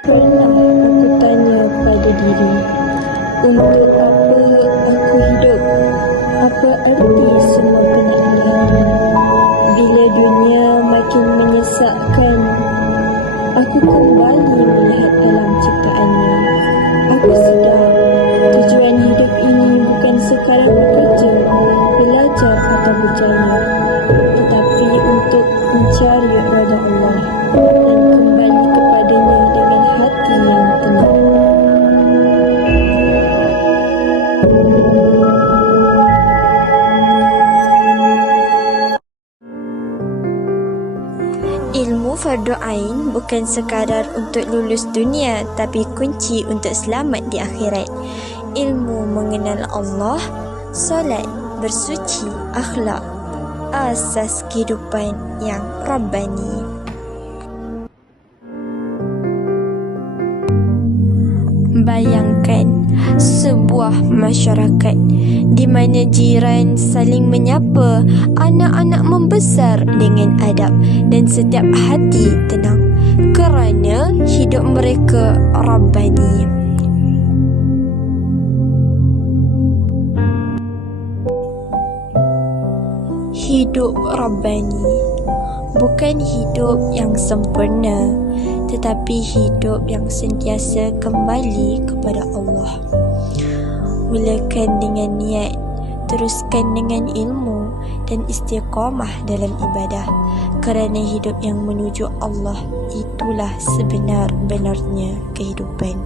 Pernah aku tanya pada diri, untuk apa aku hidup? Apa arti semua ini? Bila dunia makin menyesakkan, aku kembali melihat alam ciptaannya. Aku sedar tujuan hidup ini bukan sekadar bekerja, belajar atau berjaya, tetapi untuk mencari redha Allah Ilmu fardu ain bukan sekadar untuk lulus dunia tapi kunci untuk selamat di akhirat. Ilmu mengenal Allah, solat, bersuci, akhlak, asas kehidupan yang rabbani. Bayangkan sebuah masyarakat di mana jiran saling menyapa, anak-anak membesar dengan adab dan setiap hati tenang kerana hidup mereka rabbani. Hidup rabbani bukan hidup yang sempurna tetapi hidup yang sentiasa kembali kepada Allah. Mulakan dengan niat, teruskan dengan ilmu dan istiqamah dalam ibadah kerana hidup yang menuju Allah itulah sebenar-benarnya kehidupan.